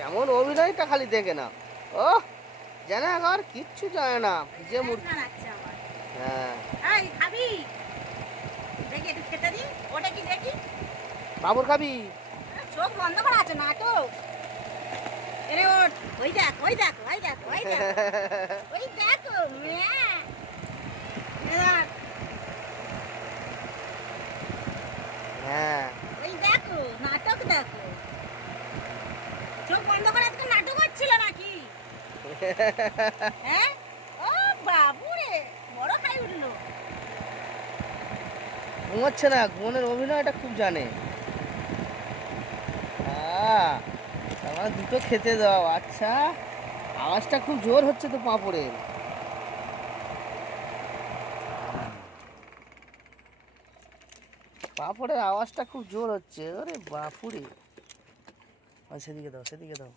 কেমন অভিনয়টা খালি দেখে না। ও জানে আর কিচ্ছু জানে না, ভিজে মুরগি। হ্যাঁ বাবুর খাবি? চোখ বন্ধ করা আছে না তো। এরে ওঠ, ওই দেখ ওই দেখ ওই দেখ ওই দেখ ওই দেখো হ্যাঁ ওই দেখো নাটক দেখো। চোখ বন্ধ করে আজকে নাটক হচ্ছিল নাকি? হ্যাঁ ও বাবু রে, বড় খাই উঠলো। ঘুমাচ্ছে না, ঘুমানোর অভিনয়টা খুব জানে। হ্যাঁ তার মানে দুটো খেতে দাও। আচ্ছা, আওয়াজটা খুব জোর হচ্ছে তো পাঁপড়ের। পাঁপড়ের আওয়াজটা খুব জোর হচ্ছে। ওরে বাপুরে, সেদিকে দাও সেদিকে দাও।